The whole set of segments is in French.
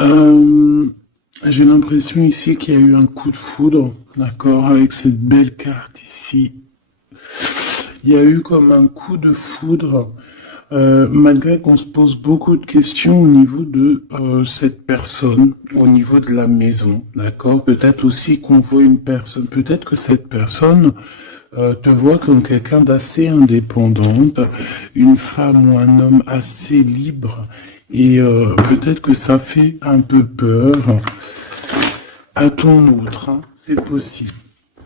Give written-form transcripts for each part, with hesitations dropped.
Euh, j'ai l'impression ici qu'il y a eu un coup de foudre, d'accord, avec cette belle carte ici. Il y a eu comme un coup de foudre, malgré qu'on se pose beaucoup de questions au niveau de cette personne, au niveau de la maison, d'accord. Peut-être aussi qu'on voit une personne, peut-être que cette personne te voit comme quelqu'un d'assez indépendante, une femme ou un homme assez libre, et peut-être que ça fait un peu peur à ton autre, hein, c'est possible.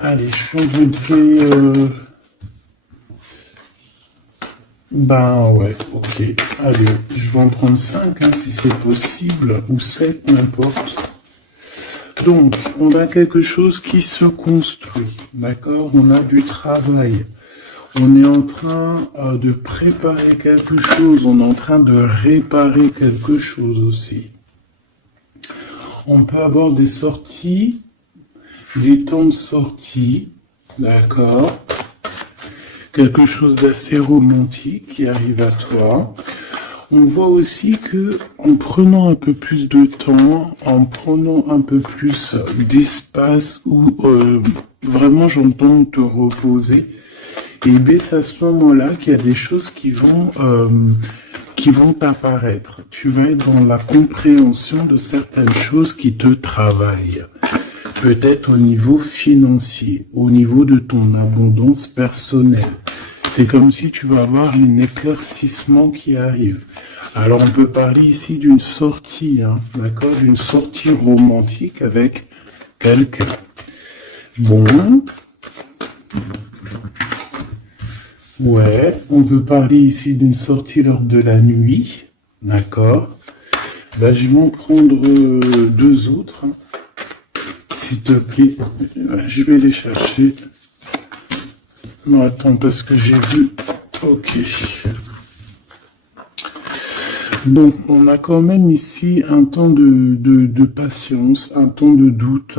Allez, je voudrais... Ben ouais, ok. Allez, je vais en prendre 5 hein, si c'est possible, ou 7 n'importe. Donc, on a quelque chose qui se construit, d'accord? On a du travail. On est en train de préparer quelque chose, on est en train de réparer quelque chose aussi. On peut avoir des sorties, des temps de sortie, d'accord? Quelque chose d'assez romantique qui arrive à toi. On voit aussi que en prenant un peu plus de temps, en prenant un peu plus d'espace où vraiment j'entends te reposer, et bien c'est à ce moment-là qu'il y a des choses qui vont apparaître. Tu vas être dans la compréhension de certaines choses qui te travaillent. Peut-être au niveau financier, au niveau de ton abondance personnelle. C'est comme si tu vas avoir un éclaircissement qui arrive. Alors on peut parler ici d'une sortie, hein, d'accord, d'une sortie romantique avec quelqu'un. Bon. Ouais, on peut parler ici d'une sortie lors de la nuit, d'accord. Ben, je vais en prendre deux autres, hein. S'il te plaît, je vais les chercher. Non, attends, parce que j'ai vu... Ok. Bon, on a quand même ici un temps de patience, un temps de doute.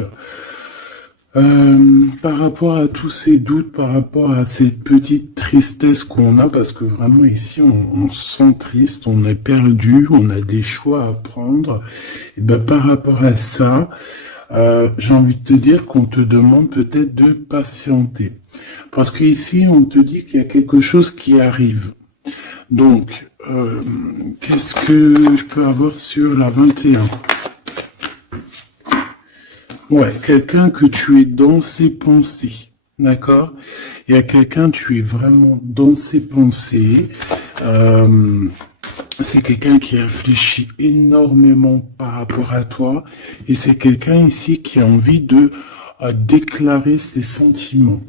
Par rapport à tous ces doutes, par rapport à cette petite tristesse qu'on a, parce que vraiment ici on se sent triste, on est perdu, on a des choix à prendre, et ben par rapport à ça, j'ai envie de te dire qu'on te demande peut-être de patienter. Parce qu'ici on te dit qu'il y a quelque chose qui arrive. Donc, qu'est-ce que je peux avoir sur la 21? Ouais, quelqu'un que tu es dans ses pensées, d'accord? Il y a quelqu'un, tu es vraiment dans ses pensées. C'est quelqu'un qui réfléchit énormément par rapport à toi. Et c'est quelqu'un ici qui a envie de déclarer ses sentiments.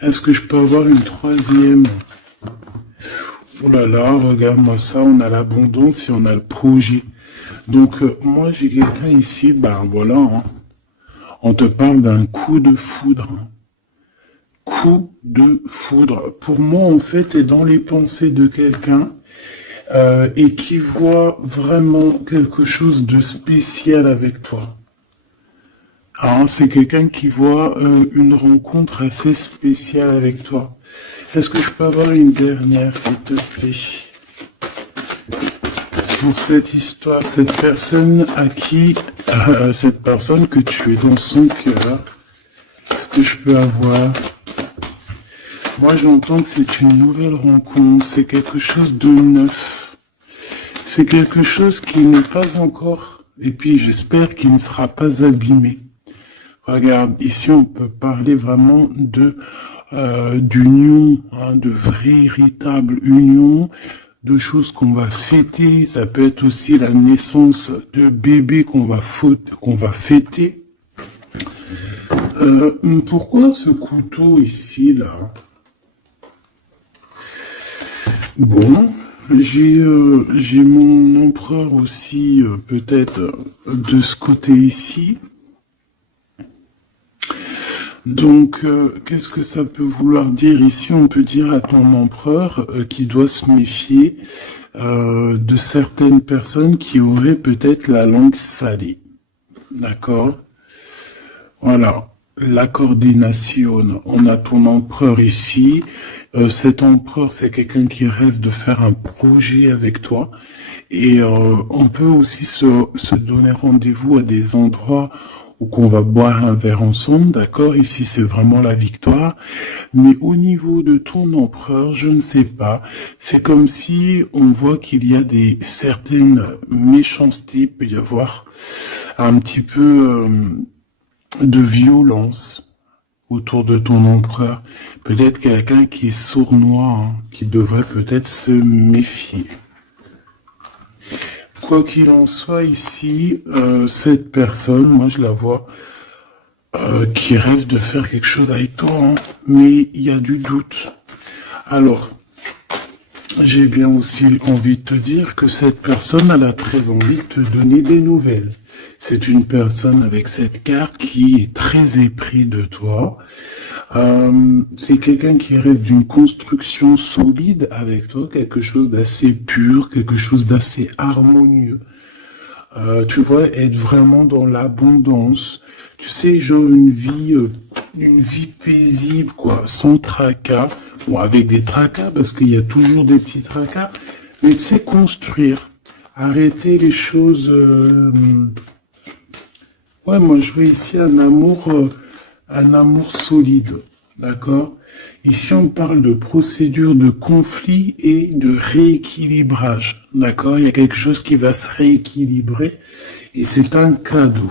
Est-ce que je peux avoir une troisième? Oh là là, regarde-moi ça, on a l'abondance et on a le projet. Donc, moi, j'ai quelqu'un ici, ben voilà, hein. On te parle d'un coup de foudre. Hein. Coup de foudre. Pour moi, en fait, est dans les pensées de quelqu'un et qui voit vraiment quelque chose de spécial avec toi. Hein, c'est quelqu'un qui voit une rencontre assez spéciale avec toi. Est-ce que je peux avoir une dernière, s'il te plaît? Pour cette histoire, cette personne à qui, cette personne que tu es dans son cœur, est-ce que je peux avoir? Moi, j'entends que c'est une nouvelle rencontre, c'est quelque chose de neuf. C'est quelque chose qui n'est pas encore, et puis j'espère qu'il ne sera pas abîmé. Regarde, ici on peut parler vraiment de d'union, hein, de véritable union, de choses qu'on va fêter. Ça peut être aussi la naissance de bébés qu'on va fêter. Pourquoi ce couteau ici, là? Bon, j'ai mon empereur aussi, peut-être, de ce côté ici. Donc, qu'est-ce que ça peut vouloir dire ici? On peut dire à ton empereur qu'il doit se méfier de certaines personnes qui auraient peut-être la langue salée. D'accord? Voilà. La coordination. On a ton empereur ici. Cet empereur, c'est quelqu'un qui rêve de faire un projet avec toi. Et on peut aussi se donner rendez-vous à des endroits où qu'on va boire un verre ensemble, d'accord? Ici, c'est vraiment la victoire. Mais au niveau de ton empereur, je ne sais pas. C'est comme si on voit qu'il y a des certaines méchancetés, il peut y avoir un petit peu de violence autour de ton empereur. Peut-être quelqu'un qui est sournois, hein, qui devrait peut-être se méfier. Quoi qu'il en soit ici, cette personne, moi je la vois qui rêve de faire quelque chose avec toi, hein, mais il y a du doute. Alors, j'ai bien aussi envie de te dire que cette personne, elle a très envie de te donner des nouvelles. C'est une personne avec cette carte qui est très épris de toi. C'est quelqu'un qui rêve d'une construction solide avec toi, quelque chose d'assez pur, quelque chose d'assez harmonieux. Tu vois, être vraiment dans l'abondance. Tu sais, genre une vie paisible, quoi, sans tracas. Bon, avec des tracas, parce qu'il y a toujours des petits tracas. Mais tu sais, construire. Arrêter les choses... Ouais, moi, je vois ici un amour solide. D'accord? Ici, on parle de procédure de conflit et de rééquilibrage. D'accord? Il y a quelque chose qui va se rééquilibrer et c'est un cadeau.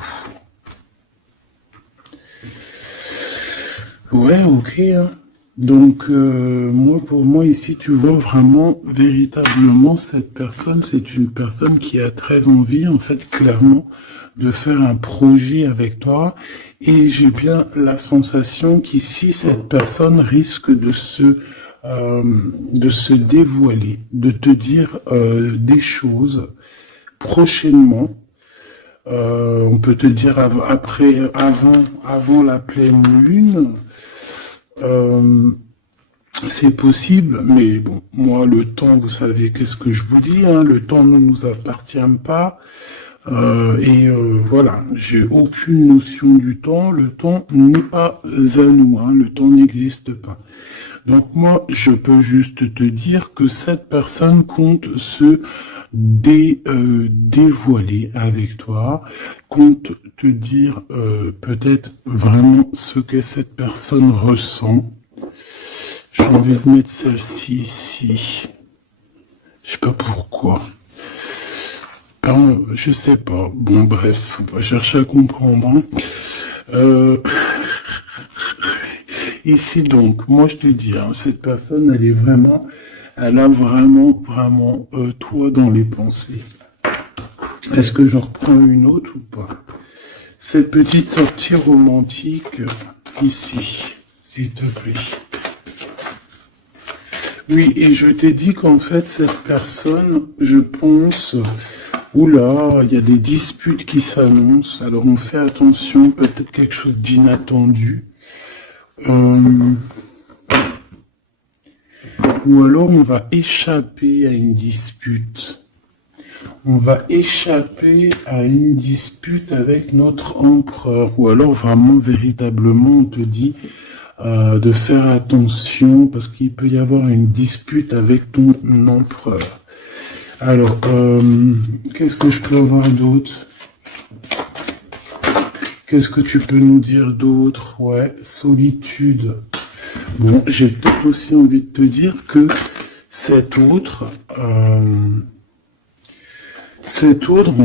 Ouais, ok. Hein. Donc, moi, pour moi, ici, tu vois vraiment, véritablement, cette personne, c'est une personne qui a très envie, en fait, clairement, de faire un projet avec toi. Et j'ai bien la sensation qu'ici, cette personne risque de se dévoiler, de te dire des choses prochainement. On peut te dire avant la pleine lune. C'est possible, mais bon, moi, le temps, vous savez, qu'est-ce que je vous dis, hein, le temps ne nous appartient pas. Voilà, j'ai aucune notion du temps. Le temps n'est pas à nous, hein, le temps n'existe pas. Donc moi, je peux juste te dire que cette personne compte se dévoiler avec toi, compte te dire peut-être vraiment ce que cette personne ressent. J'ai envie de mettre celle-ci ici. Je sais pas pourquoi. Pardon, je sais pas. Bon, bref, on va chercher à comprendre. Hein. Ici donc, moi je te dis, hein, cette personne, elle a vraiment toi dans les pensées. Est-ce que j'en reprends une autre ou pas? Cette petite sortie romantique, ici, s'il te plaît. Oui, et je t'ai dit qu'en fait, cette personne, je pense, oula, il y a des disputes qui s'annoncent, alors on fait attention, peut-être quelque chose d'inattendu. Ou alors on va échapper à une dispute. On va échapper à une dispute avec notre empereur. Ou alors vraiment, véritablement, on te dit de faire attention parce qu'il peut y avoir une dispute avec ton empereur. Alors, qu'est-ce que je peux avoir d'autre? Qu'est-ce que tu peux nous dire d'autre? Ouais, solitude. Bon, j'ai peut-être aussi envie de te dire que cet autre, en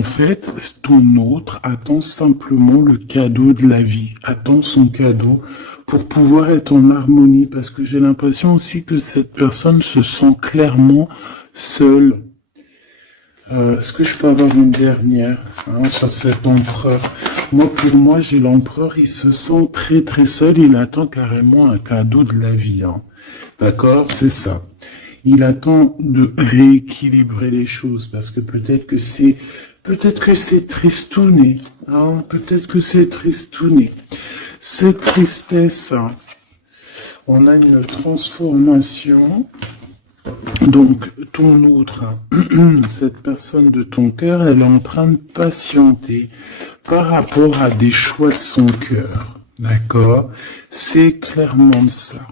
fait, ton autre attend simplement le cadeau de la vie, attend son cadeau pour pouvoir être en harmonie, parce que j'ai l'impression aussi que cette personne se sent clairement seule. Est-ce que je peux avoir une dernière sur cet empereur? Pour moi, j'ai l'empereur, il se sent très très seul, il attend carrément un cadeau de la vie. Hein. D'accord? C'est ça. Il attend de rééquilibrer les choses, parce que peut-être que c'est tristouné. Hein, peut-être que c'est tristouné. Cette tristesse, hein, on a une transformation. Donc, ton autre, cette personne de ton cœur, elle est en train de patienter par rapport à des choix de son cœur. D'accord? C'est clairement ça.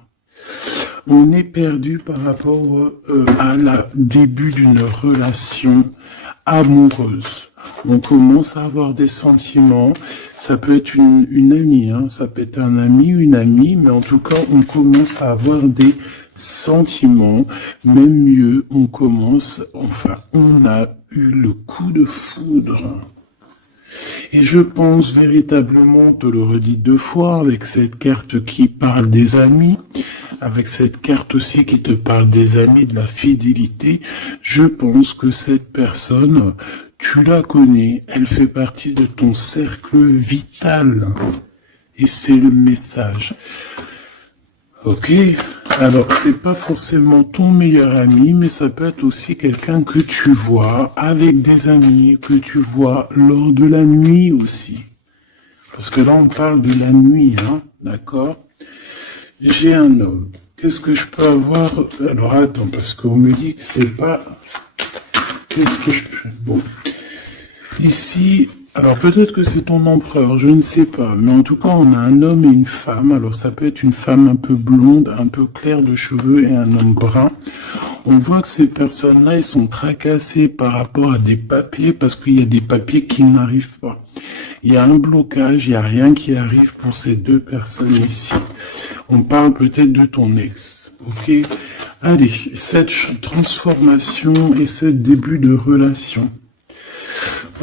On est perdu par rapport à la début d'une relation amoureuse. On commence à avoir des sentiments. Ça peut être une amie, hein, ça peut être un ami, une amie, mais en tout cas, on commence à avoir des sentiments. Même mieux, on a eu le coup de foudre. Et je pense véritablement, te le redis 2 fois, avec cette carte qui parle des amis, avec cette carte aussi qui te parle des amis, de la fidélité, je pense que cette personne, tu la connais, elle fait partie de ton cercle vital. Et c'est le message. Ok, alors c'est pas forcément ton meilleur ami, mais ça peut être aussi quelqu'un que tu vois avec des amis, que tu vois lors de la nuit aussi. Parce que là on parle de la nuit, hein, d'accord? J'ai un homme. Qu'est-ce que je peux avoir? Alors attends, parce qu'on me dit que c'est pas... Qu'est-ce que je peux... Bon. Ici... Alors peut-être que c'est ton empereur, je ne sais pas, mais en tout cas on a un homme et une femme, alors ça peut être une femme un peu blonde, un peu claire de cheveux et un homme brun. On voit que ces personnes-là, ils sont tracassées par rapport à des papiers parce qu'il y a des papiers qui n'arrivent pas. Il y a un blocage, il n'y a rien qui arrive pour ces 2 personnes ici. On parle peut-être de ton ex, ok? Allez, cette transformation et ce début de relation.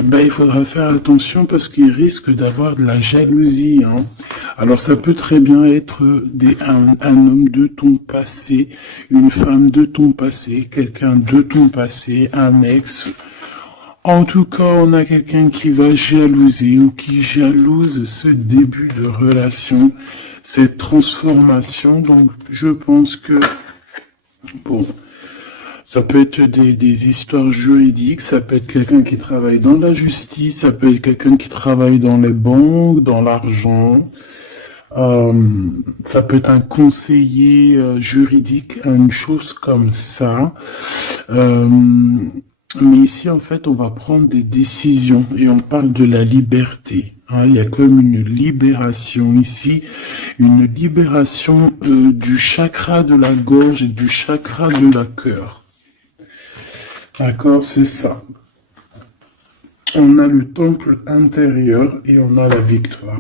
Ben, il faudra faire attention parce qu'il risque d'avoir de la jalousie. Hein. Alors ça peut très bien être un homme de ton passé, une femme de ton passé, quelqu'un de ton passé, un ex. En tout cas, on a quelqu'un qui va jalouser ou qui jalouse ce début de relation, cette transformation. Donc je pense que, bon... Ça peut être des histoires juridiques, ça peut être quelqu'un qui travaille dans la justice, ça peut être quelqu'un qui travaille dans les banques, dans l'argent. Ça peut être un conseiller juridique, une chose comme ça. Mais ici, en fait, on va prendre des décisions et on parle de la liberté. Hein, il y a comme une libération ici, une libération du chakra de la gorge et du chakra de la cœur. D'accord, c'est ça. On a le temple intérieur et on a la victoire.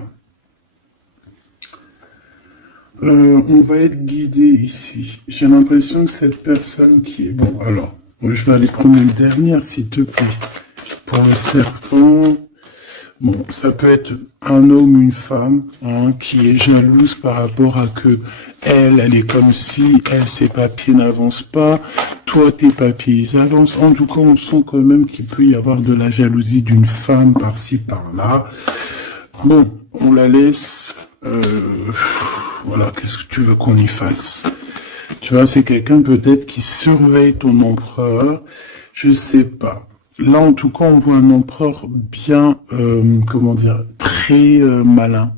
On va être guidé ici. J'ai l'impression que cette personne qui est... Bon, alors, je vais aller prendre une dernière, s'il te plaît. Pour le serpent... Bon, ça peut être un homme ou une femme hein, qui est jalouse par rapport à que elle est comme si, ses papiers n'avancent pas, toi, tes papiers, ils avancent. En tout cas, on sent quand même qu'il peut y avoir de la jalousie d'une femme par-ci, par-là. Bon, on la laisse... voilà, qu'est-ce que tu veux qu'on y fasse? Tu vois, c'est quelqu'un peut-être qui surveille ton empereur, je sais pas. Là, en tout cas, on voit un empereur bien, comment dire, très malin.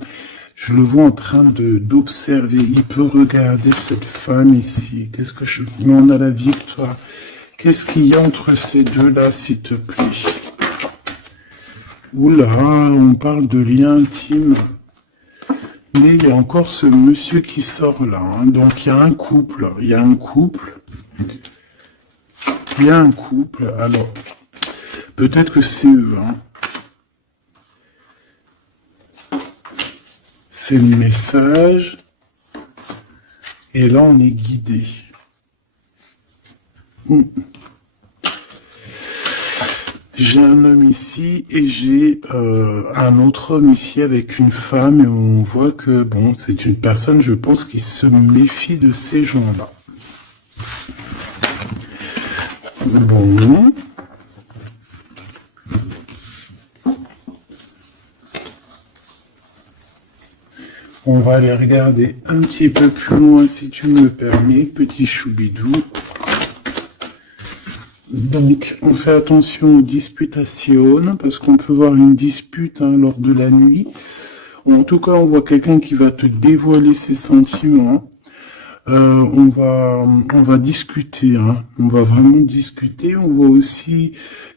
Je le vois en train d'observer. Il peut regarder cette femme ici. Qu'est-ce que je... Mais on a la victoire. Qu'est-ce qu'il y a entre ces deux-là, s'il te plaît? Oula, on parle de lien intime. Mais il y a encore ce monsieur qui sort là. Hein. Donc, il y a un couple. Il y a un couple. Il y a un couple. Alors... Peut-être que c'est eux, hein. C'est le message. Et là, on est guidé. J'ai un homme ici et j'ai un autre homme ici avec une femme. Et on voit que, bon, c'est une personne, je pense, qui se méfie de ces gens-là. Bon... On va aller regarder un petit peu plus loin, si tu me permets, petit choubidou. Donc, on fait attention aux disputations, parce qu'on peut voir une dispute hein, lors de la nuit. En tout cas, on voit quelqu'un qui va te dévoiler ses sentiments. On va discuter, hein. On va vraiment discuter. On voit aussi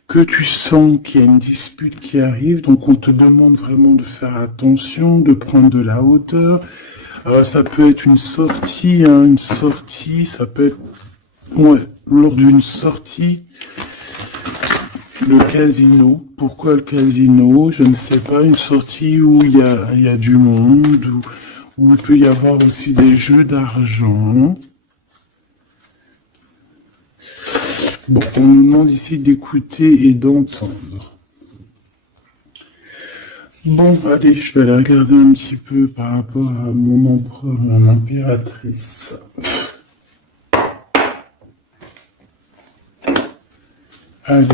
que tu sens qu'il y a une dispute qui arrive, donc on te demande vraiment de faire attention, de prendre de la hauteur. Ça peut être une sortie, hein, ça peut être lors d'une sortie. Le casino. Pourquoi le casino? Je ne sais pas. Une sortie où il y a du monde, où il peut y avoir aussi des jeux d'argent. Bon, on nous demande ici d'écouter et d'entendre. Bon, allez, je vais aller regarder un petit peu par rapport à mon empereur et mon impératrice. Allez.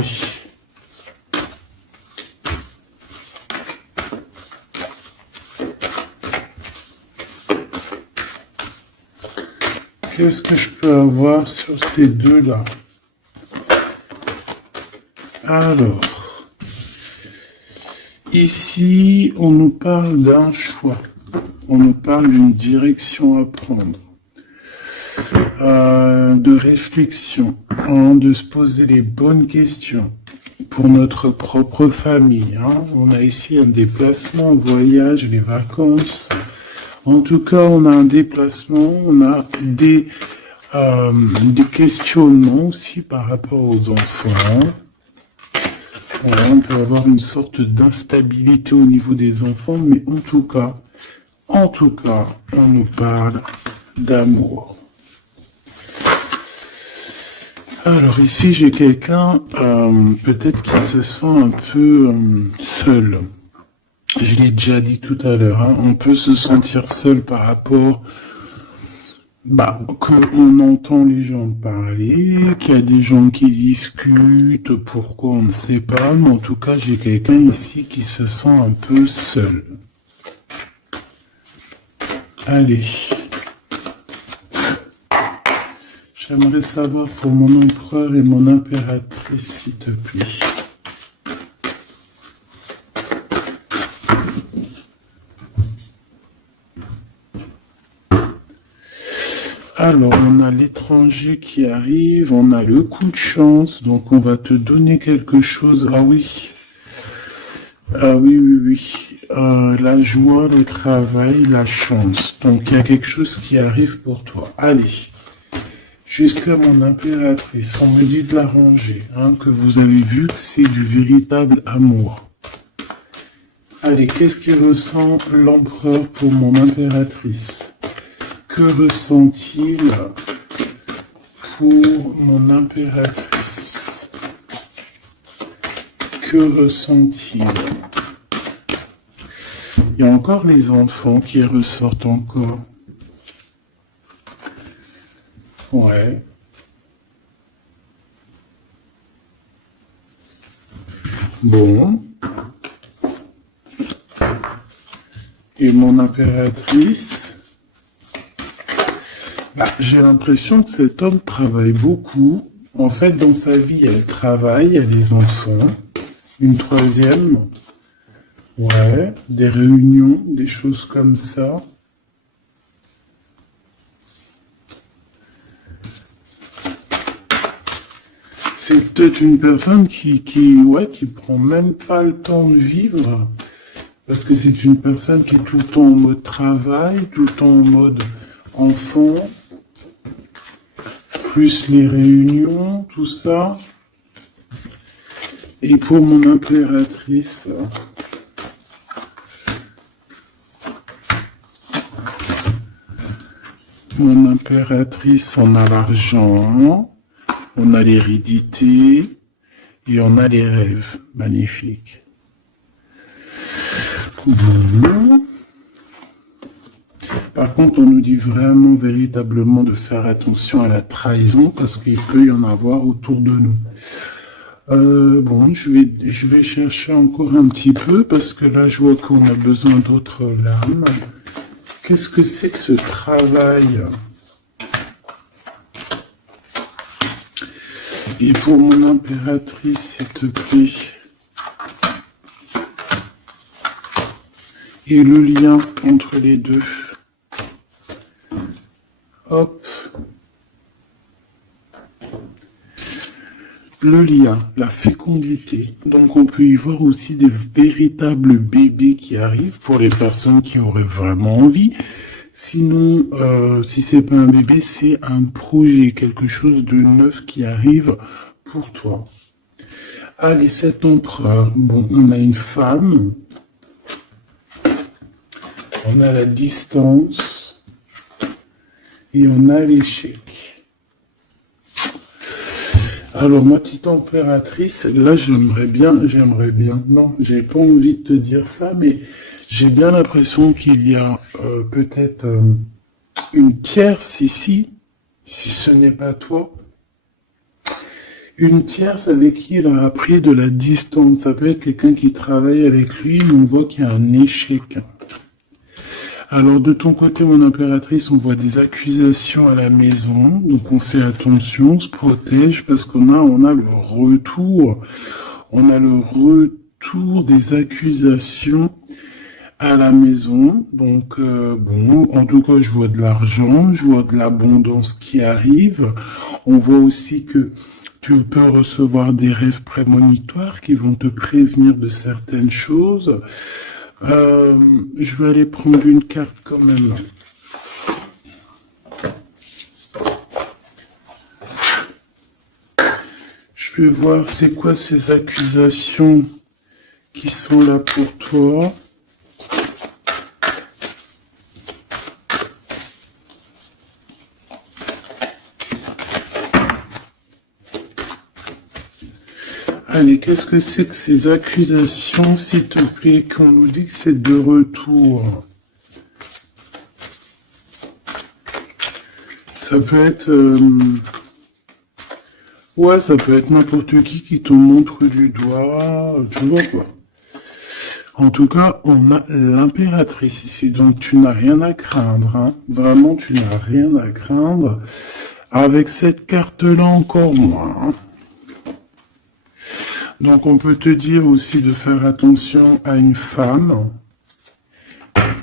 Qu'est-ce que je peux avoir sur ces deux-là? Alors, ici, on nous parle d'un choix. On nous parle d'une direction à prendre. De réflexion, de se poser les bonnes questions pour notre propre famille. On a ici un déplacement, un voyage, les vacances. En tout cas, on a un déplacement, on a des questionnements aussi par rapport aux enfants. Voilà, on peut avoir une sorte d'instabilité au niveau des enfants, mais en tout cas, on nous parle d'amour. Alors ici, j'ai quelqu'un peut-être qui se sent un peu seul. Je l'ai déjà dit tout à l'heure, on peut se sentir seul par rapport qu'on entend les gens parler, qu'il y a des gens qui discutent, pourquoi on ne sait pas, mais en tout cas, j'ai quelqu'un ici qui se sent un peu seul. Allez. J'aimerais savoir pour mon empereur et mon impératrice, s'il te plaît. Alors, on a l'étranger qui arrive, on a le coup de chance, donc on va te donner quelque chose. Ah oui. La joie, le travail, la chance. Donc, il y a quelque chose qui arrive pour toi. Allez. Jusqu'à mon impératrice, on me dit de la ranger, que vous avez vu que c'est du véritable amour. Allez, qu'est-ce qu'il ressent l'empereur pour mon impératrice? Que ressent-il pour mon impératrice? Que ressent-il? Il y a encore les enfants qui ressortent encore. Ouais. Bon. Et mon impératrice? J'ai l'impression que cet homme travaille beaucoup. En fait, dans sa vie, elle travaille, elle a des enfants. Une troisième. Ouais. Des réunions, des choses comme ça. C'est peut-être une personne qui prend même pas le temps de vivre, parce que c'est une personne qui est tout le temps en mode travail, tout le temps en mode enfant, plus les réunions, tout ça. Et pour mon impératrice, on a l'argent. On a l'hérédité et on a les rêves. Magnifique. Bon. Par contre, on nous dit vraiment, véritablement de faire attention à la trahison parce qu'il peut y en avoir autour de nous. Bon, je vais chercher encore un petit peu parce que là, je vois qu'on a besoin d'autres lames. Qu'est-ce que c'est que ce travail ? Et pour mon impératrice, s'il te plaît. Et le lien entre les deux. Hop. Le lien, la fécondité. Donc on peut y voir aussi des véritables bébés qui arrivent pour les personnes qui auraient vraiment envie. Sinon, si c'est pas un bébé, c'est un projet, quelque chose de neuf qui arrive pour toi. Allez, cet empereur. Bon, on a une femme. On a la distance. Et on a l'échec. Alors, ma petite impératrice, là, j'aimerais bien, non, j'ai pas envie de te dire ça, mais j'ai bien l'impression qu'il y a peut-être une tierce ici, si ce n'est pas toi. Une tierce avec qui il a appris de la distance. Ça peut être quelqu'un qui travaille avec lui, mais on voit qu'il y a un échec. Alors, de ton côté, mon impératrice, on voit des accusations à la maison. Donc, on fait attention, on se protège parce on a le retour. On a le retour des accusations à la maison. Donc, bon, en tout cas, je vois de l'argent, je vois de l'abondance qui arrive. On voit aussi que tu peux recevoir des rêves prémonitoires qui vont te prévenir de certaines choses. Je vais aller prendre une carte quand même. Je vais voir c'est quoi ces accusations qui sont là pour toi. Allez, qu'est-ce que c'est que ces accusations, s'il te plaît, qu'on nous dit que c'est de retour? Ça peut être... ouais, ça peut être n'importe qui te montre du doigt, tu vois quoi. En tout cas, on a l'impératrice ici, donc tu n'as rien à craindre, hein. Vraiment, tu n'as rien à craindre. Avec cette carte-là, encore moins, hein. Donc, on peut te dire aussi de faire attention à une femme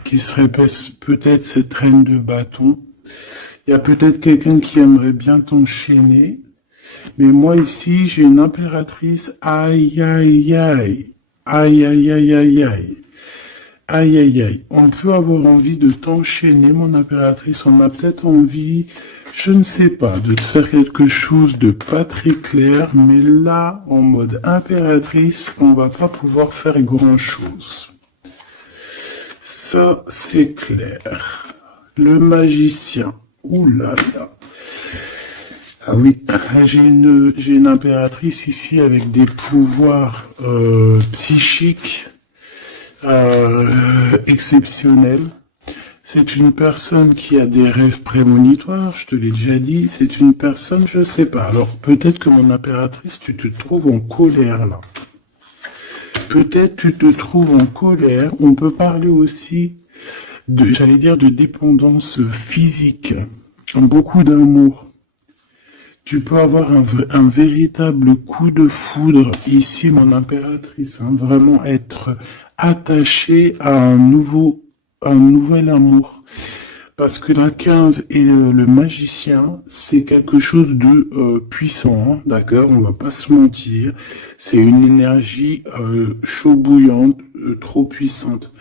qui serait peut-être cette reine de bâton. Il y a peut-être quelqu'un qui aimerait bien t'enchaîner. Mais moi, ici, j'ai une impératrice. Aïe, aïe, aïe. Aïe, aïe, aïe, aïe, aïe. Aïe, aïe, aïe. On peut avoir envie de t'enchaîner, mon impératrice. On a peut-être envie... je ne sais pas, de te faire quelque chose de pas très clair, mais là, en mode impératrice, on va pas pouvoir faire grand-chose. Ça, c'est clair. Le magicien. Ouh là là. Ah oui, j'ai une impératrice ici avec des pouvoirs psychiques exceptionnels. C'est une personne qui a des rêves prémonitoires, je te l'ai déjà dit. C'est une personne, je sais pas. Alors, peut-être que mon impératrice, tu te trouves en colère, là. Peut-être tu te trouves en colère. On peut parler aussi de, j'allais dire, de dépendance physique. Beaucoup d'amour. Tu peux avoir un véritable coup de foudre ici, mon impératrice. Hein, vraiment être attaché à un nouvel amour. Parce que la 15 et le magicien, c'est quelque chose de puissant, hein, d'accord? On va pas se mentir. C'est une énergie chaud bouillante, trop puissante.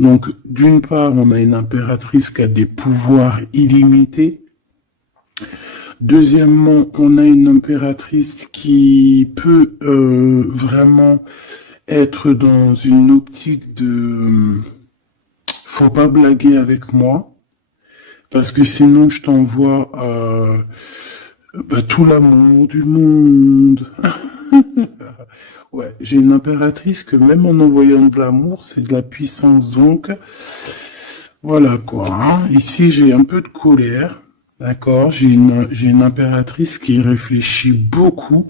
Donc, d'une part, on a une impératrice qui a des pouvoirs illimités. Deuxièmement, on a une impératrice qui peut vraiment être dans une optique de... faut pas blaguer avec moi, parce que sinon je t'envoie tout l'amour du monde. Ouais, j'ai une impératrice que même en envoyant de l'amour, c'est de la puissance. Donc, voilà quoi. Hein. Ici, j'ai un peu de colère. D'accord, j'ai une impératrice qui réfléchit beaucoup.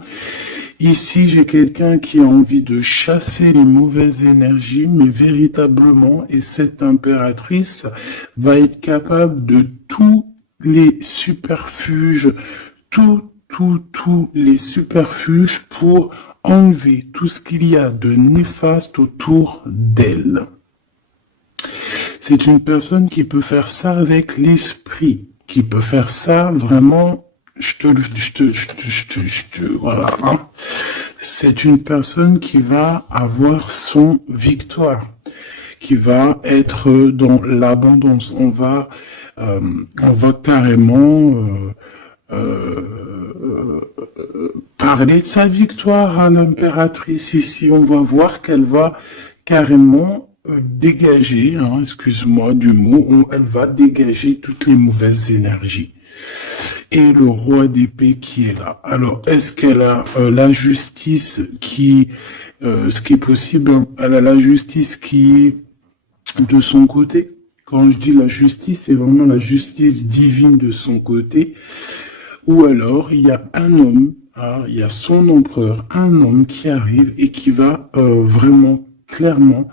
Ici, j'ai quelqu'un qui a envie de chasser les mauvaises énergies, mais véritablement, et cette impératrice va être capable de tous les superfuges, tous les superfuges pour enlever tout ce qu'il y a de néfaste autour d'elle. C'est une personne qui peut faire ça avec l'esprit, qui peut faire ça vraiment, voilà, hein. C'est une personne qui va avoir son victoire, qui va être dans l'abondance. On va carrément parler de sa victoire à l'impératrice ici. On va voir qu'elle va carrément dégager, hein, excuse-moi du mot, elle va dégager toutes les mauvaises énergies. Et le roi d'épée qui est là. Alors, est-ce qu'elle a la justice qui, ce qui est possible, elle a la justice qui est de son côté. Quand je dis la justice, c'est vraiment la justice divine de son côté. Ou alors, il y a un homme, hein, il y a son empereur, un homme qui arrive et qui va vraiment, clairement,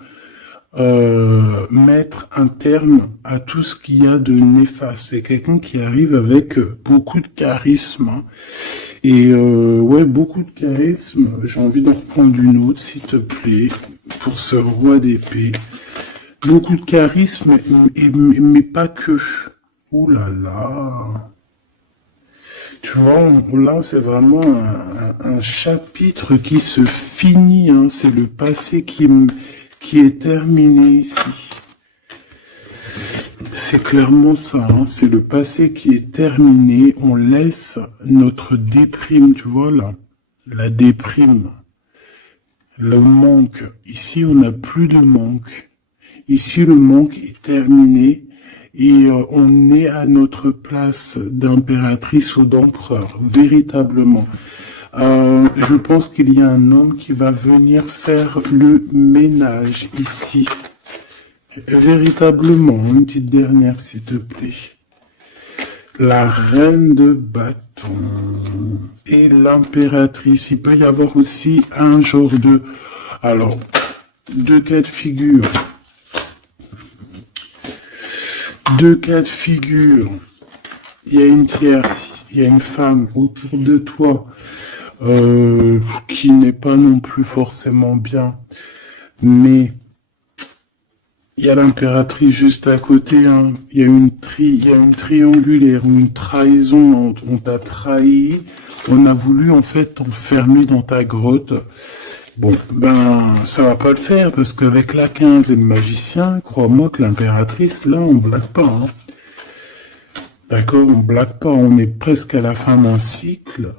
mettre un terme à tout ce qu'il y a de néfaste. C'est quelqu'un qui arrive avec beaucoup de charisme. Hein. Et ouais, beaucoup de charisme. J'ai envie d'en reprendre une autre, s'il te plaît, pour ce roi d'épée. Beaucoup de charisme, mais pas que. Ouh là là. Tu vois, là, c'est vraiment un chapitre qui se finit. Hein. C'est le passé qui est terminé ici. C'est clairement ça. Hein. C'est le passé qui est terminé. On laisse notre déprime, tu vois, là. La déprime. Le manque. Ici, on n'a plus de manque. Ici, le manque est terminé. Et on est à notre place d'impératrice ou d'empereur, véritablement. Je pense qu'il y a un homme qui va venir faire le ménage ici. Véritablement, une petite dernière, s'il te plaît. La reine de bâton et l'impératrice. Il peut y avoir aussi un genre de... Alors, deux cas de figure. Deux cas de figure. Il y a une tierce, il y a une femme autour de toi qui n'est pas non plus forcément bien, mais il y a l'impératrice juste à côté. Hein. Il y a une triangulaire, une trahison. On t'a trahi. On a voulu en fait t'enfermer dans ta grotte. Bon, ben, ça va pas le faire, parce qu'avec la 15 et le magicien, crois-moi que l'impératrice, là, on blague pas, hein. D'accord, on blague pas, on est presque à la fin d'un cycle.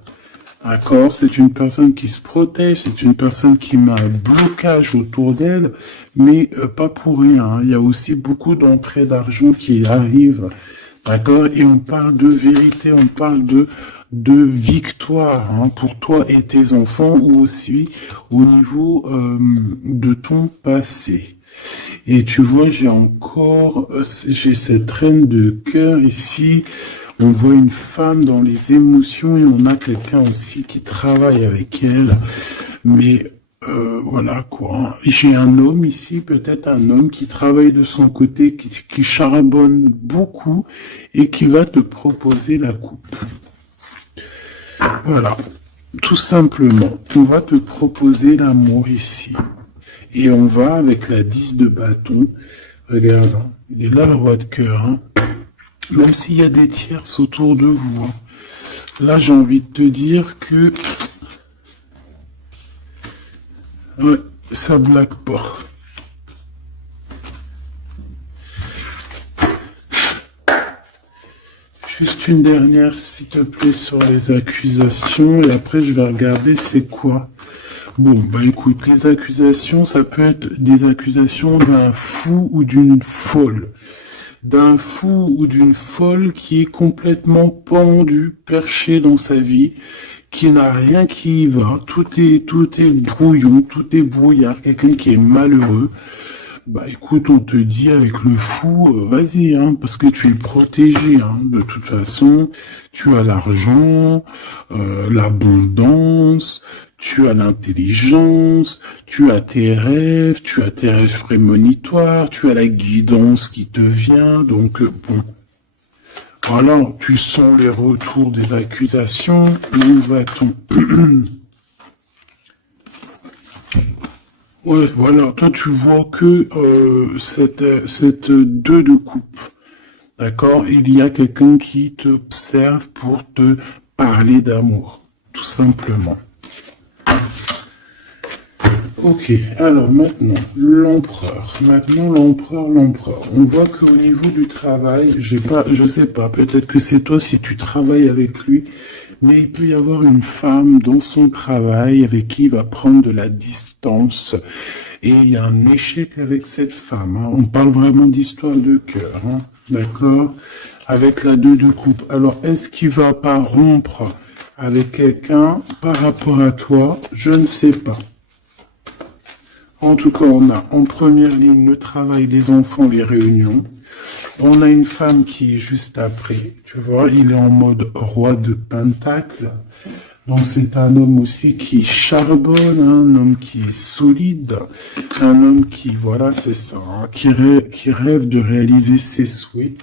D'accord, c'est une personne qui se protège, c'est une personne qui met un blocage autour d'elle, mais pas pour rien, hein. Il y a aussi beaucoup d'entrées d'argent qui arrivent. D'accord, et on parle de vérité, on parle de victoire, hein, pour toi et tes enfants, ou aussi au niveau de ton passé. Et tu vois, j'ai cette reine de cœur ici. On voit une femme dans les émotions et on a quelqu'un aussi qui travaille avec elle. Mais voilà quoi. J'ai un homme ici, peut-être un homme qui travaille de son côté, qui charbonne beaucoup et qui va te proposer la coupe. Voilà, tout simplement, on va te proposer l'amour ici. Et on va avec la 10 de bâton. Regarde, hein, il est là le roi de cœur. Hein. Même s'il y a des tierces autour de vous. Hein. Là, j'ai envie de te dire que... Ouais, ça blague pas. Juste une dernière, s'il te plaît, sur les accusations. Et après, je vais regarder c'est quoi. Bon, bah écoute, les accusations, ça peut être des accusations d'un fou ou d'une folle. D'un fou ou d'une folle qui est complètement pendu, perché dans sa vie, qui n'a rien qui y va. Tout est brouillon, tout est brouillard. Quelqu'un qui est malheureux. Bah écoute, on te dit avec le fou, vas-y, hein, parce que tu es protégé, hein, de toute façon, tu as l'argent, l'abondance, tu as l'intelligence, tu as tes rêves prémonitoires, tu as la guidance qui te vient, donc bon, voilà, tu sens les retours des accusations, où va-t-on? Ouais, voilà, toi tu vois que cette 2 de coupe, d'accord? Il y a quelqu'un qui t'observe pour te parler d'amour, tout simplement. Ok, alors maintenant, l'empereur. Maintenant, l'empereur. On voit qu'au niveau du travail, je sais pas, peut-être que c'est toi si tu travailles avec lui, mais il peut y avoir une femme dans son travail avec qui il va prendre de la distance. Et il y a un échec avec cette femme, hein. On parle vraiment d'histoire de cœur, hein. D'accord? Avec la 2 de coupe. Alors, est-ce qu'il va pas rompre avec quelqu'un par rapport à toi? Je ne sais pas. En tout cas, on a en première ligne le travail, les enfants, les réunions. On a une femme qui est juste après. Tu vois, il est en mode roi de pentacle. Donc c'est un homme aussi qui charbonne, hein, un homme qui est solide, un homme qui, voilà, c'est ça, hein, qui rêve de réaliser ses souhaits.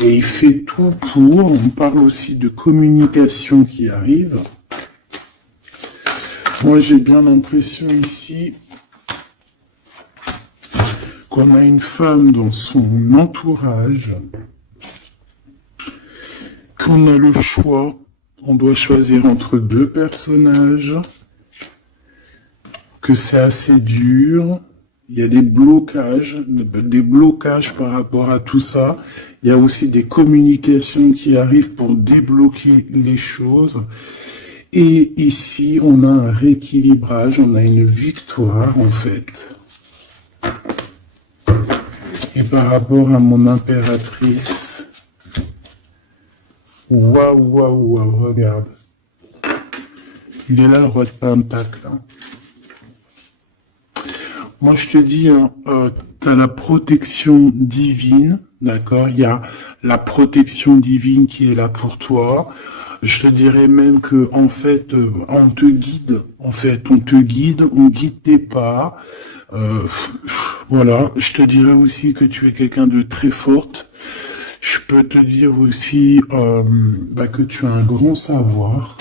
Et il fait tout pour. On parle aussi de communication qui arrive. Moi, j'ai bien l'impression ici qu'on a une femme dans son entourage, qu'on a le choix, on doit choisir entre 2 personnages, que c'est assez dur, il y a des blocages par rapport à tout ça, il y a aussi des communications qui arrivent pour débloquer les choses, et ici on a un rééquilibrage, on a une victoire en fait. Et par rapport à mon impératrice, waouh, regarde. Il est là, le roi de pentacle. Hein. Moi, je te dis, tu as la protection divine, d'accord? Il y a la protection divine qui est là pour toi. Je te dirais même que, en fait, on te guide. En fait, on te guide, on guide tes pas. Voilà, je te dirais aussi que tu es quelqu'un de très forte. Je peux te dire aussi que tu as un grand savoir.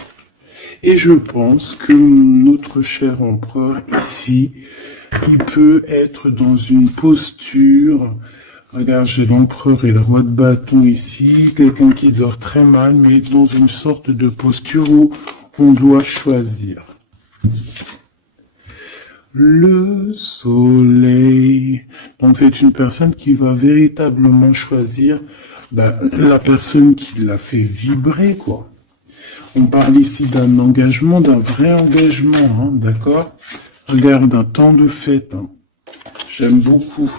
Et je pense que notre cher empereur ici, il peut être dans une posture. Regarde, j'ai l'empereur et le roi de bâton ici. Quelqu'un qui dort très mal, mais dans une sorte de posture où on doit choisir. Le soleil. Donc c'est une personne qui va véritablement choisir la personne qui l'a fait vibrer, quoi. On parle ici d'un engagement, d'un vrai engagement, hein, d'accord? Regarde, un temps de fête. Hein. J'aime beaucoup.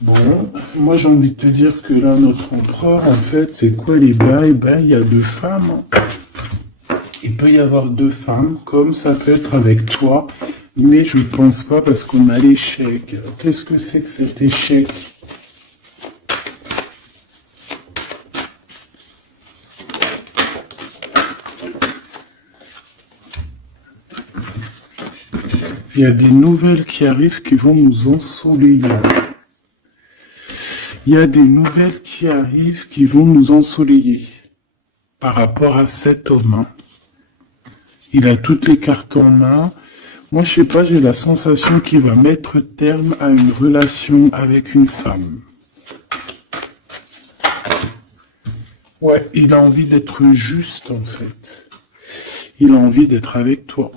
Bon, moi j'ai envie de te dire que là, notre empereur, en fait, c'est quoi les bails? Il y a 2 femmes. Hein. Il peut y avoir 2 femmes, comme ça peut être avec toi, mais je pense pas parce qu'on a l'échec. Qu'est-ce que c'est que cet échec? Il y a des nouvelles qui arrivent qui vont nous ensoleiller. Il y a des nouvelles qui arrivent qui vont nous ensoleiller par rapport à cet homme. Hein. Il a toutes les cartes en main. Moi, je sais pas, j'ai la sensation qu'il va mettre terme à une relation avec une femme. Ouais, il a envie d'être juste, en fait. Il a envie d'être avec toi.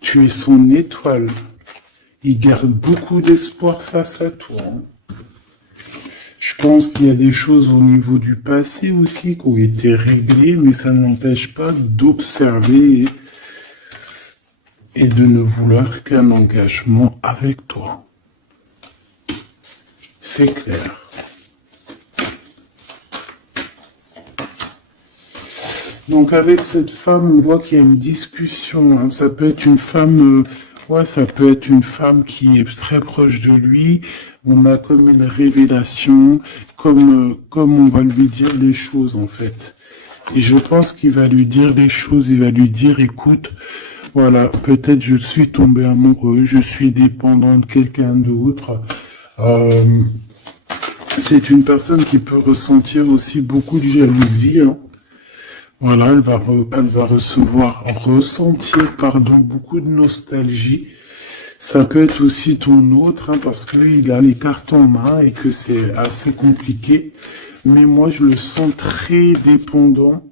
Tu es son étoile. Il garde beaucoup d'espoir face à toi. Je pense qu'il y a des choses au niveau du passé aussi qui ont été réglées, mais ça n'empêche pas d'observer et de ne vouloir qu'un engagement avec toi. C'est clair. Donc avec cette femme, on voit qu'il y a une discussion. Hein. Ça peut être une femme, ça peut être une femme qui est très proche de lui. On a comme une révélation, comme on va lui dire les choses en fait. Et je pense qu'il va lui dire les choses. Il va lui dire, écoute, voilà, peut-être je suis tombé amoureux, je suis dépendant de quelqu'un d'autre. C'est une personne qui peut ressentir aussi beaucoup de jalousie. Hein. Voilà, elle va ressentir beaucoup de nostalgie. Ça peut être aussi ton autre, hein, parce qu'il a les cartes en main et que c'est assez compliqué. Mais moi, je le sens très dépendant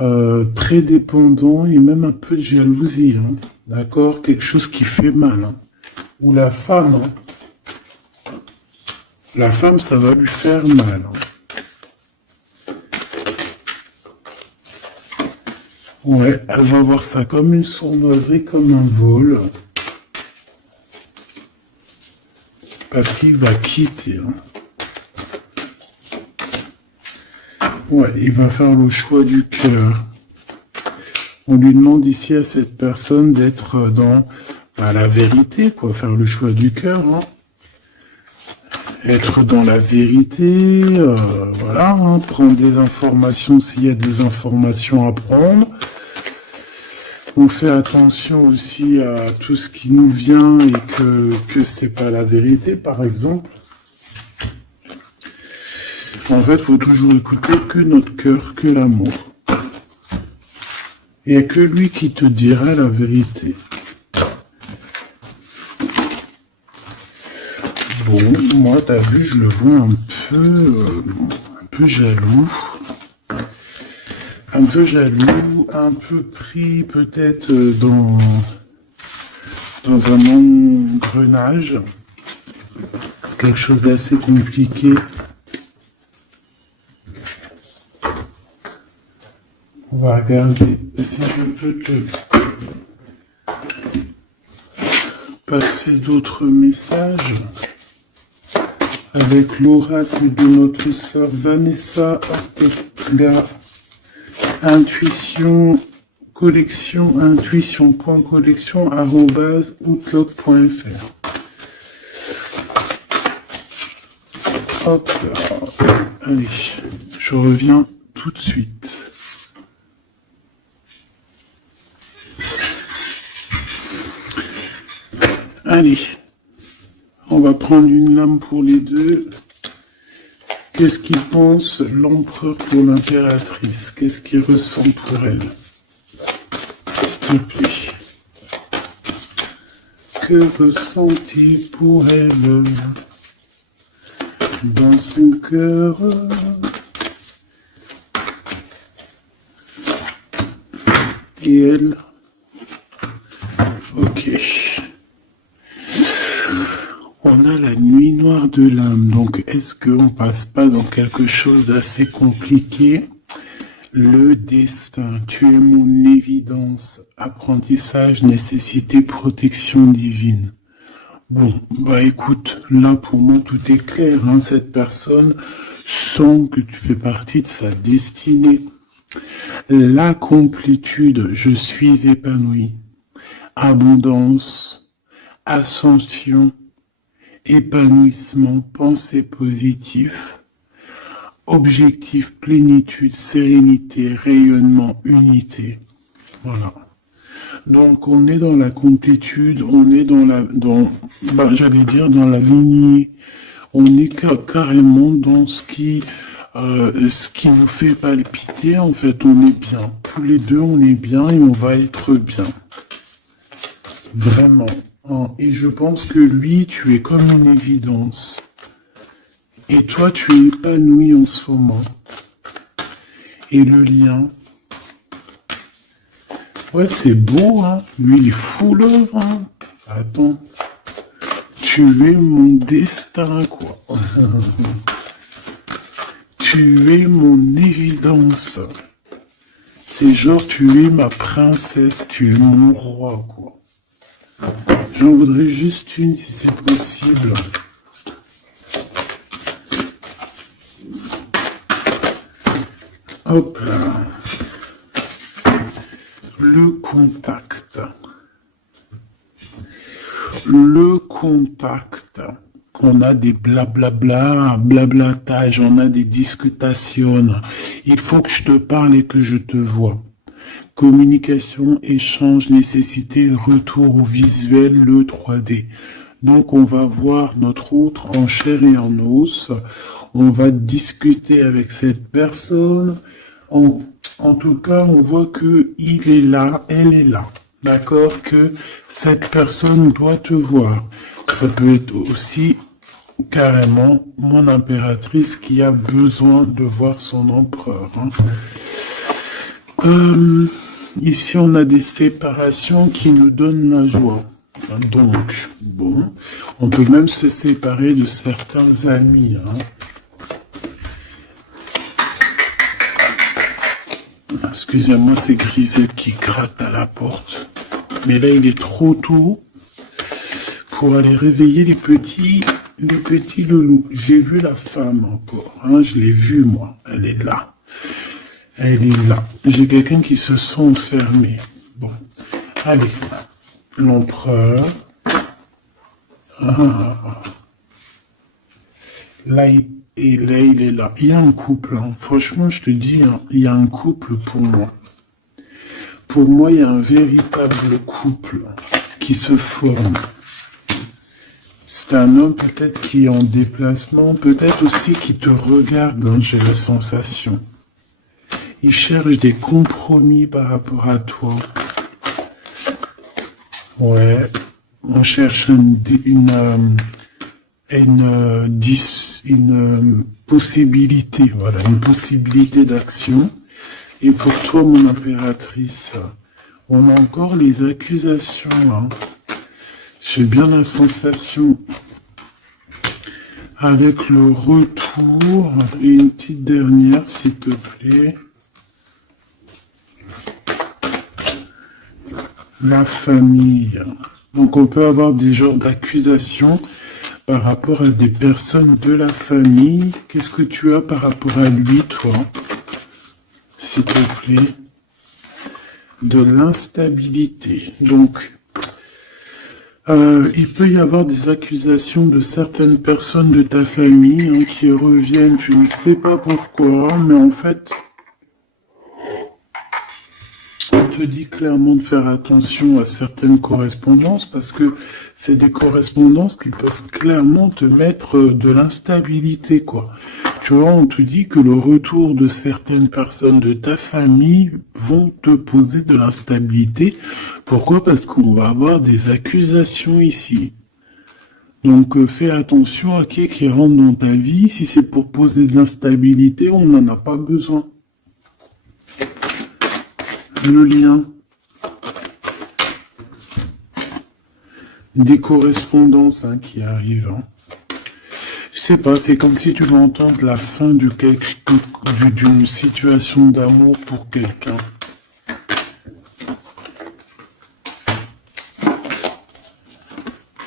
et même un peu de jalousie. Hein. D'accord? Quelque chose qui fait mal. Hein. Ou la femme. Hein. La femme, ça va lui faire mal. Hein. Ouais, elle va voir ça comme une sournoiserie, comme un vol. Parce qu'il va quitter. Hein. Ouais, il va faire le choix du cœur. On lui demande ici à cette personne d'être dans la vérité, quoi, faire le choix du cœur. Hein. Être dans la vérité, voilà, hein, prendre des informations s'il y a des informations à prendre. On fait attention aussi à tout ce qui nous vient et que c'est pas la vérité, par exemple. En fait, il faut toujours écouter que notre cœur, que l'amour. Il n'y a que lui qui te dira la vérité. Bon, moi, t'as vu, je le vois un peu jaloux. Un peu jaloux, un peu pris peut-être dans un engrenage. Quelque chose d'assez compliqué. On va regarder si je peux te passer d'autres messages avec l'oracle de notre sœur Vanessa Ortega. Intuition collection, intuition.collection@outlook.fr. Hop là. Allez, je reviens tout de suite. Allez, on va prendre une lame pour les deux. Qu'est-ce qu'il pense l'empereur pour l'impératrice? Qu'est-ce qu'il ressent pour elle? S'il te plaît. Que ressent-il pour elle dans son cœur? Et elle? Ok. On a la nuit noire de l'âme, donc est-ce qu'on passe pas dans quelque chose d'assez compliqué? Le destin, tu es mon évidence, apprentissage, nécessité, protection divine. Bon, bah écoute, là pour moi tout est clair, hein, cette personne sent que tu fais partie de sa destinée. La complétude, je suis épanoui. Abondance, ascension, épanouissement, pensée positive, objectif, plénitude, sérénité, rayonnement, unité. Voilà. Donc on est dans la complétude, on est dans j'allais dire dans la lignée. On est carrément dans ce qui nous fait palpiter. En fait, on est bien. Tous les deux, on est bien et on va être bien. Vraiment. Et je pense que lui, tu es comme une évidence. Et toi, tu es épanoui en ce moment. Et le lien. Ouais, c'est beau, hein. Lui, il est fou l'œuvre, hein. Attends. Tu es mon destin, quoi. Tu es mon évidence. C'est genre, tu es ma princesse, tu es mon roi, quoi. J'en voudrais juste une si c'est possible. Hop là. Le contact. Le contact. On a des blablabla, blablatage, on a des discutations. Il faut que je te parle et que je te vois. Communication, échange, nécessité, retour au visuel, le 3D. Donc on va voir notre autre en chair et en os. On va discuter avec cette personne. En tout cas, on voit que il est là, elle est là. D'accord? Que cette personne doit te voir. Ça peut être aussi carrément mon impératrice qui a besoin de voir son empereur. Hein. ici on a des séparations qui nous donnent la joie. Donc, bon, on peut même se séparer de certains amis. Hein. Excusez-moi, c'est Grisette qui gratte à la porte. Mais là, il est trop tôt pour aller réveiller les petits loulous. J'ai vu la femme encore, hein, je l'ai vue moi, elle est là. Elle est là. J'ai quelqu'un qui se sent enfermé. Bon, allez, l'empereur. Là, il est là. Il y a un couple, hein. Franchement, je te dis, hein, il y a un couple pour moi. Pour moi, il y a un véritable couple qui se forme. C'est un homme peut-être qui est en déplacement, peut-être aussi qui te regarde, hein, j'ai la sensation. Il cherche des compromis par rapport à toi. Ouais, on cherche une possibilité, voilà, une possibilité d'action. Et pour toi, mon impératrice, on a encore les accusations, hein. J'ai bien la sensation, avec le retour, et une petite dernière, s'il te plaît. La famille. Donc on peut avoir des genres d'accusations par rapport à des personnes de la famille. Qu'est-ce que tu as par rapport à lui, toi? S'il te plaît. De l'instabilité. Donc, il peut y avoir des accusations de certaines personnes de ta famille, hein, qui reviennent, tu ne sais pas pourquoi, mais en fait, on te dit clairement de faire attention à certaines correspondances parce que c'est des correspondances qui peuvent clairement te mettre de l'instabilité, quoi. Tu vois, on te dit que le retour de certaines personnes de ta famille vont te poser de l'instabilité. Pourquoi? Parce qu'on va avoir des accusations ici. Donc fais attention à qui rentre dans ta vie. Si c'est pour poser de l'instabilité, on n'en a pas besoin. Le lien. Des correspondances, hein, qui arrivent. Hein. Je sais pas, c'est comme si tu veux entendre la fin d'une situation d'amour pour quelqu'un.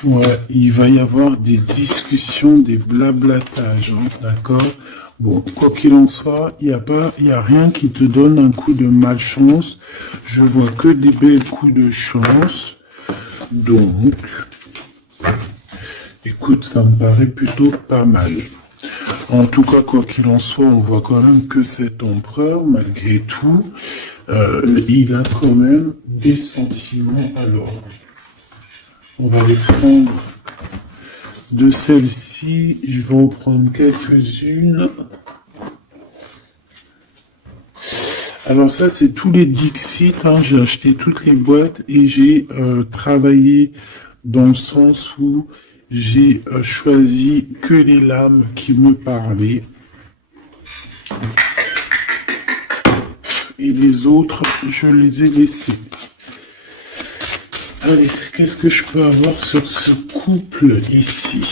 Ouais, il va y avoir des discussions, des blablatages, hein, d'accord? Bon, quoi qu'il en soit, il y a rien qui te donne un coup de malchance. Je vois que des belles coups de chance. Donc, écoute, ça me paraît plutôt pas mal. En tout cas, quoi qu'il en soit, on voit quand même que cet empereur, malgré tout, il a quand même des sentiments. Alors, on va les prendre de celles-ci. Je vais en prendre quelques-unes. Alors ça, c'est tous les Dixit. Hein. J'ai acheté toutes les boîtes et j'ai travaillé dans le sens où j'ai choisi que les lames qui me parlaient. Et les autres, je les ai laissés. Allez, qu'est-ce que je peux avoir sur ce couple ici?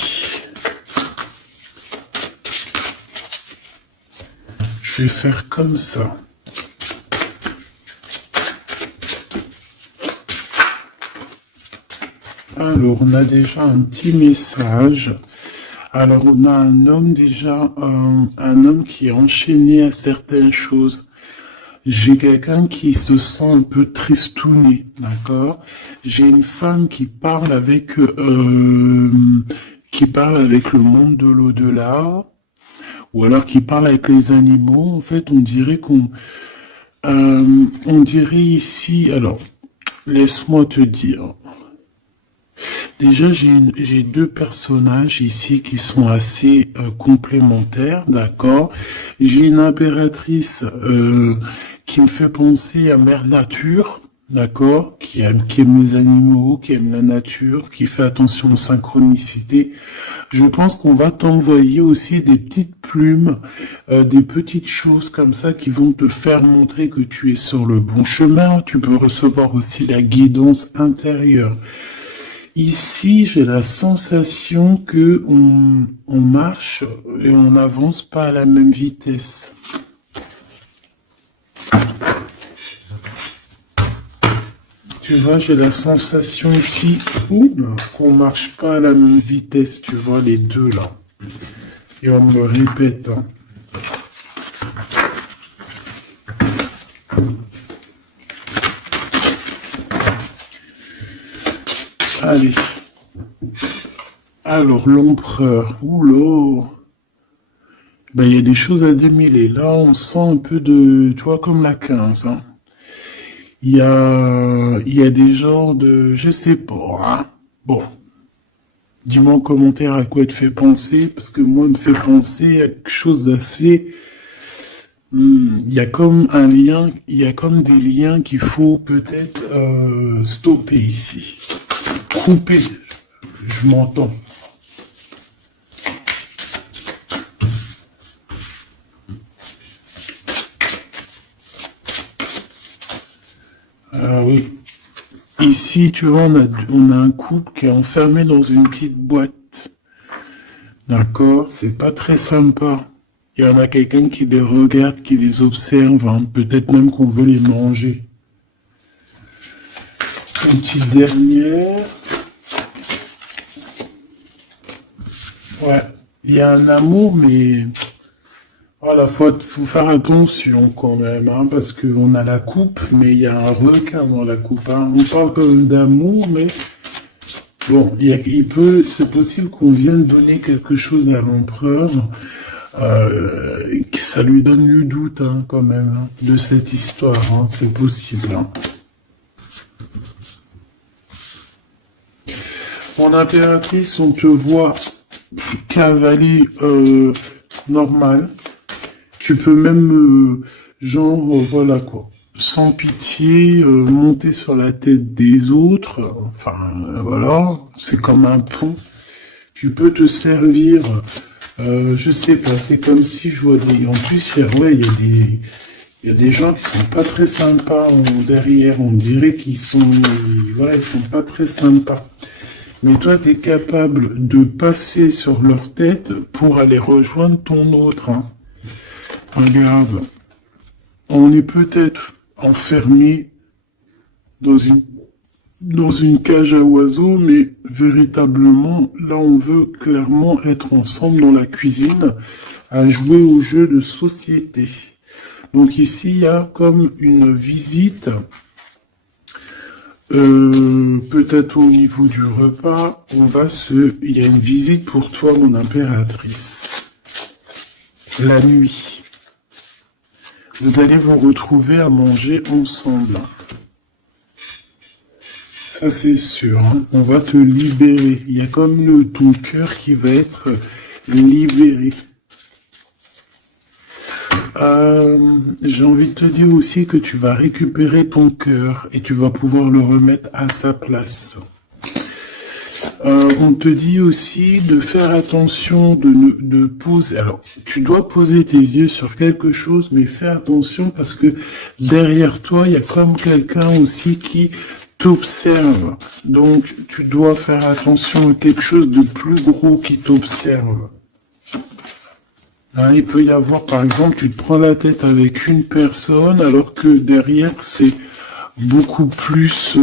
Je vais faire comme ça. Alors, on a déjà un petit message. Alors, on a un homme déjà, un homme qui est enchaîné à certaines choses. J'ai quelqu'un qui se sent un peu tristouné, d'accord? J'ai une femme qui parle avec le monde de l'au-delà, ou alors qui parle avec les animaux. En fait, on dirait on dirait ici. Alors, laisse-moi te dire. Déjà, j'ai deux personnages ici qui sont assez complémentaires, d'accord? J'ai une impératrice qui me fait penser à Mère Nature, d'accord, qui aime les animaux, qui aime la nature, qui fait attention aux synchronicités. Je pense qu'on va t'envoyer aussi des petites plumes, des petites choses comme ça qui vont te faire montrer que tu es sur le bon chemin. Tu peux recevoir aussi la guidance intérieure. Ici, j'ai la sensation que on marche et on n'avance pas à la même vitesse. Tu vois, j'ai la sensation ici qu'on marche pas à la même vitesse, tu vois, les deux là. Et on me répète. Hein. Allez. Alors, l'empereur. Oula. Ben, il y a des choses à démêler. Là, on sent un peu de... Tu vois, comme la 15. Hein. Il y a des genres de... Je sais pas. Hein. Bon. Dis-moi en commentaire à quoi il te fait penser. Parce que moi, il me fait penser à quelque chose d'assez... Il y a comme un lien, il y a comme des liens qu'il faut peut-être stopper ici. Couper. Je m'entends. Ah oui. Ici, tu vois, on a un couple qui est enfermé dans une petite boîte. D'accord? C'est pas très sympa. Il y en a quelqu'un qui les regarde, qui les observe. Hein. Peut-être même qu'on veut les manger. Une petite dernière. Ouais. Il y a un amour, mais... Voilà, faut faire attention quand même, hein, parce qu'on a la coupe, mais il y a un requin dans la coupe. Hein. On parle quand même d'amour, mais bon, c'est possible qu'on vienne donner quelque chose à l'empereur, que ça lui donne le doute, hein, quand même, hein, de cette histoire. Hein, c'est possible. Hein. Mon impératrice, on te voit cavaler normal. Tu peux même, voilà quoi, sans pitié, monter sur la tête des autres. Enfin, voilà, c'est comme un pont. Tu peux te servir, je sais pas, c'est comme si je vois des... En plus, il y a des gens qui sont pas très sympas derrière. On dirait qu'ils sont... Voilà, ils sont pas très sympas. Mais toi, tu es capable de passer sur leur tête pour aller rejoindre ton autre. Hein. Regarde, on est peut-être enfermé dans une cage à oiseaux, mais véritablement, là, on veut clairement être ensemble dans la cuisine à jouer au jeu de société. Donc ici, il y a comme une visite, peut-être au niveau du repas, il y a une visite pour toi, mon impératrice. La nuit. Vous allez vous retrouver à manger ensemble. Ça, c'est sûr. Hein. On va te libérer. Il y a comme ton cœur qui va être libéré. J'ai envie de te dire aussi que tu vas récupérer ton cœur et tu vas pouvoir le remettre à sa place. On te dit aussi de faire attention, de poser. Alors, tu dois poser tes yeux sur quelque chose, mais fais attention parce que derrière toi, il y a comme quelqu'un aussi qui t'observe. Donc, tu dois faire attention à quelque chose de plus gros qui t'observe. Hein, il peut y avoir, par exemple, tu te prends la tête avec une personne, alors que derrière, c'est beaucoup plus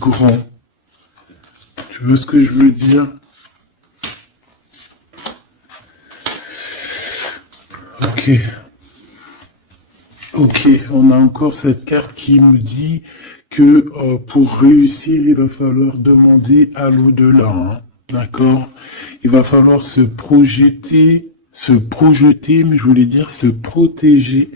grand. Tu vois ce que je veux dire? Ok, on a encore cette carte qui me dit que pour réussir, il va falloir demander à l'au-delà. Hein, d'accord? Il va falloir se projeter, mais je voulais dire se protéger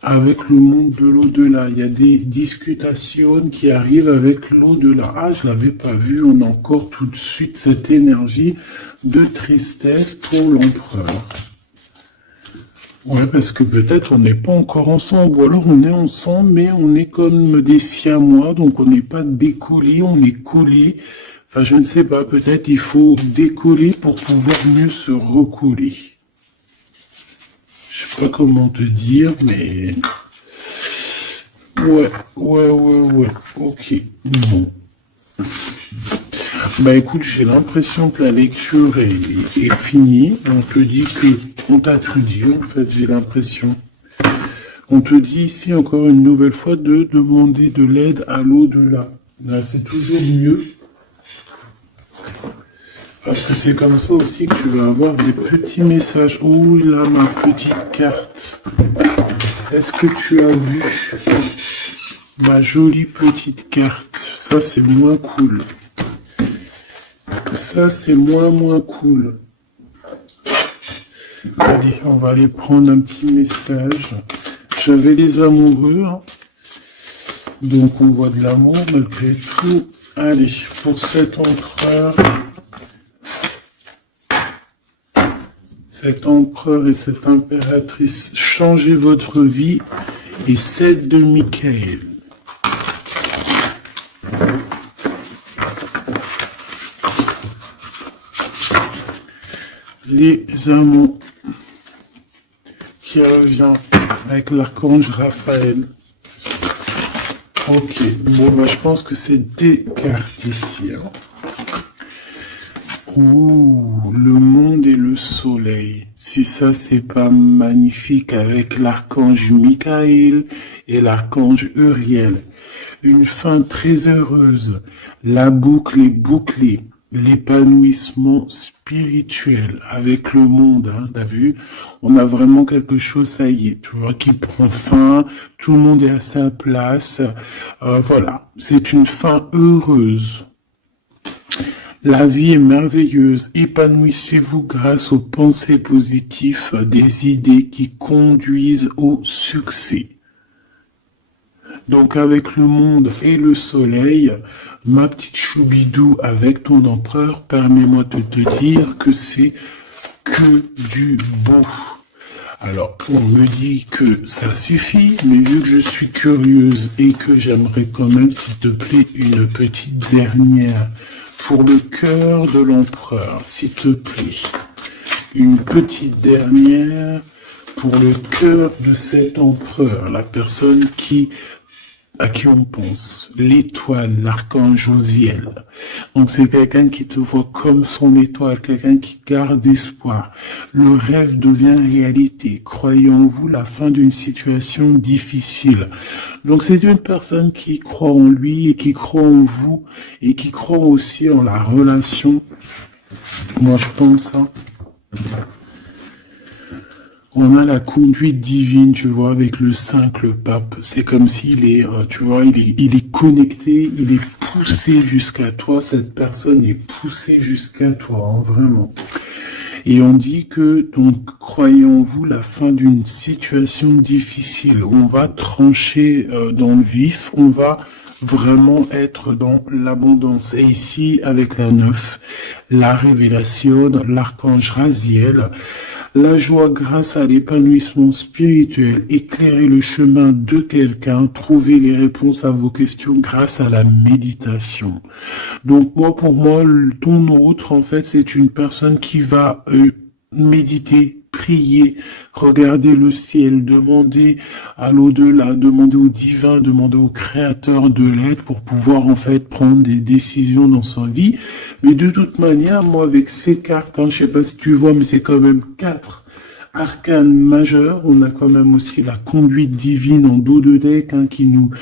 avec le monde de l'au-delà. Il y a des discutations qui arrivent avec l'au-delà. Ah, je l'avais pas vu. On a encore tout de suite cette énergie de tristesse pour l'empereur. Ouais, parce que peut-être on n'est pas encore ensemble, ou alors on est ensemble, mais on est comme des siamois, donc on n'est pas décollé, on est collé. Enfin, je ne sais pas, peut-être il faut décoller pour pouvoir mieux se recoller. Je sais pas comment te dire, mais... Ouais, ok, bon. Bah écoute, j'ai l'impression que la lecture est finie. On te dit que... On t'a tout dit, en fait, j'ai l'impression. On te dit ici encore une nouvelle fois de demander de l'aide à l'au-delà. Là, c'est toujours mieux. Parce que c'est comme ça aussi que tu vas avoir des petits messages. Oh là, ma petite carte. Est-ce que tu as vu ma jolie petite carte? Ça, c'est moins cool. Ça, c'est moins cool. Allez, on va aller prendre un petit message. J'avais les amoureux, hein. Donc on voit de l'amour malgré tout. Allez, pour cet empereur et cette impératrice, changez votre vie et 7 de Michael. Les amants qui revient avec l'archange Raphaël. Ok, bon bah je pense que c'est des cartes ici. Hein. Ouh, le monde et le soleil. Si ça c'est pas magnifique avec l'archange Michael et l'archange Uriel. Une fin très heureuse. La boucle est bouclée. L'épanouissement spirituel avec le monde, hein, t'as vu? On a vraiment quelque chose, ça y est, tu vois, qui prend fin, tout le monde est à sa place, voilà, c'est une fin heureuse. La vie est merveilleuse, épanouissez-vous grâce aux pensées positives, des idées qui conduisent au succès. Donc avec le monde et le soleil, ma petite choubidou avec ton empereur, permets-moi de te dire que c'est que du beau. Alors, on me dit que ça suffit, mais vu que je suis curieuse et que j'aimerais quand même, s'il te plaît, une petite dernière pour le cœur de l'empereur, s'il te plaît. Une petite dernière pour le cœur de cet empereur, la personne à qui on pense, l'étoile, l'archange Josiel. Donc c'est quelqu'un qui te voit comme son étoile, quelqu'un qui garde espoir. Le rêve devient réalité. Croyez en vous la fin d'une situation difficile. Donc c'est une personne qui croit en lui et qui croit en vous et qui croit aussi en la relation. Moi je pense, hein. On a la conduite divine, tu vois, avec le 5, le pape. C'est comme s'il est, tu vois, il est connecté, il est poussé jusqu'à toi. Cette personne est poussée jusqu'à toi, hein, vraiment. Et on dit que, donc, croyez en vous la fin d'une situation difficile. On va trancher dans le vif, on va vraiment être dans l'abondance. Et ici, avec la 9, la révélation, l'archange Raziel, la joie grâce à l'épanouissement spirituel, éclairer le chemin de quelqu'un, trouver les réponses à vos questions grâce à la méditation. Donc moi, pour moi, ton autre, en fait, c'est une personne qui va méditer, prier, regarder le ciel, demander à l'au-delà, demander au divin, demander au créateur de l'aide pour pouvoir en fait prendre des décisions dans sa vie. Mais de toute manière, moi avec ces cartes, hein, je sais pas si tu vois, mais c'est quand même 4 arcanes majeures. On a quand même aussi la conduite divine en dos de deck, hein, qui nous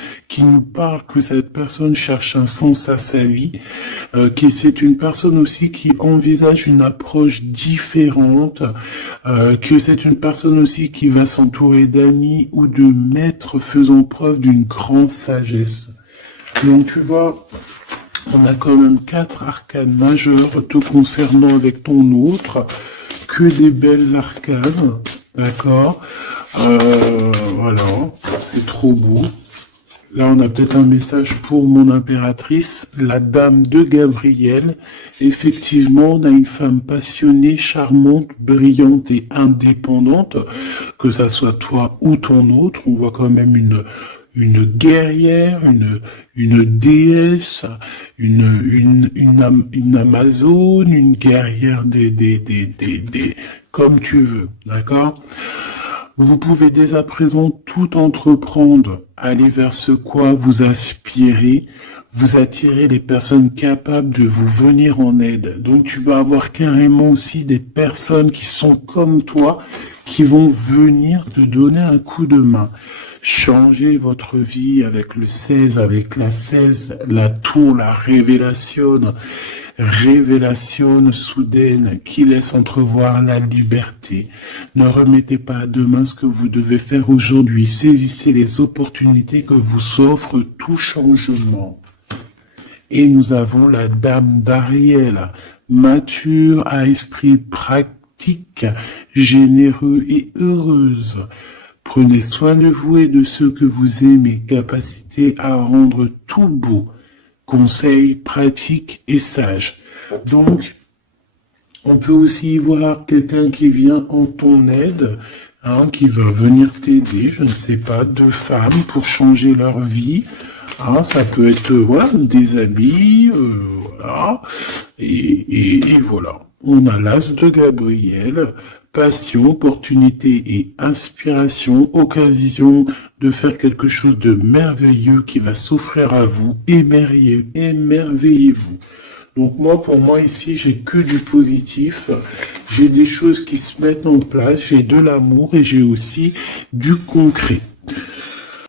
parle que cette personne cherche un sens à sa vie, que c'est une personne aussi qui envisage une approche différente, que c'est une personne aussi qui va s'entourer d'amis ou de maîtres faisant preuve d'une grande sagesse. Donc tu vois, on a quand même 4 arcanes majeures te concernant avec ton autre, que des belles arcanes, d'accord, voilà, c'est trop beau. Là, on a peut-être un message pour mon impératrice, la dame de Gabriel. Effectivement, on a une femme passionnée, charmante, brillante et indépendante, que ça soit toi ou ton autre. On voit quand même une guerrière, une déesse, une amazone, une guerrière comme tu veux, d'accord? Vous pouvez dès à présent tout entreprendre, aller vers ce quoi vous aspirez, vous attirez les personnes capables de vous venir en aide. Donc tu vas avoir carrément aussi des personnes qui sont comme toi, qui vont venir te donner un coup de main. Changez votre vie avec le 16, avec la 16, la tour, la révélation soudaine qui laisse entrevoir la liberté. Ne remettez pas à demain ce que vous devez faire aujourd'hui. Saisissez les opportunités que vous offre tout changement. Et nous avons la dame d'Ariel, mature à esprit pratique, généreux et heureuse. Prenez soin de vous et de ceux que vous aimez, capacité à rendre tout beau. Conseils pratiques et sages. Donc, on peut aussi y voir quelqu'un qui vient en ton aide, qui va venir t'aider, je ne sais pas, deux femmes pour changer leur vie. Ça peut être voilà, des amis, voilà. Et voilà. On a l'as de Gabriel, passion, opportunité et inspiration, occasion de faire quelque chose de merveilleux qui va s'offrir à vous. Émerveillez-vous. Donc moi, pour moi, ici, j'ai que du positif. J'ai des choses qui se mettent en place, j'ai de l'amour et j'ai aussi du concret.